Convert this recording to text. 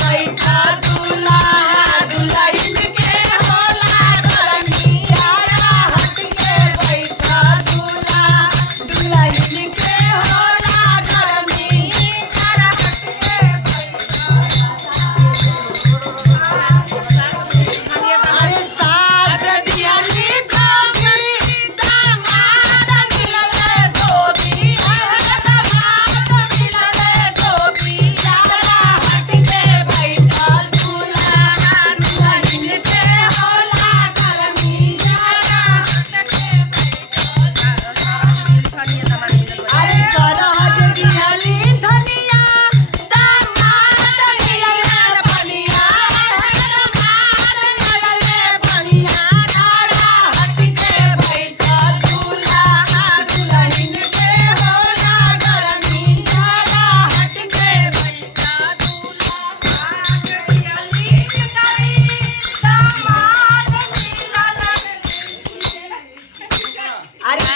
बैठा दूल्हा दुल्हन के होला गरमियारा हट के बैठा दूल्हा दुल्हन के होला गरमियारा हट के अरे सास दियाली धोबी दामाद मिलले धोबी दामाद मिलले धोबी यारा हट के बैठल दूल्हा दुल्हन के होला गरमियारा हट के अरे सरहद दियाली धनिया दामाद मिलले बनिया दामाद मिलले बनिया धारा हट के बैठल दूल्हा दुल्हन के होला गरमियारा हट के बैठा दूल्हा दियाली दिखाई दामाद मिलले अरे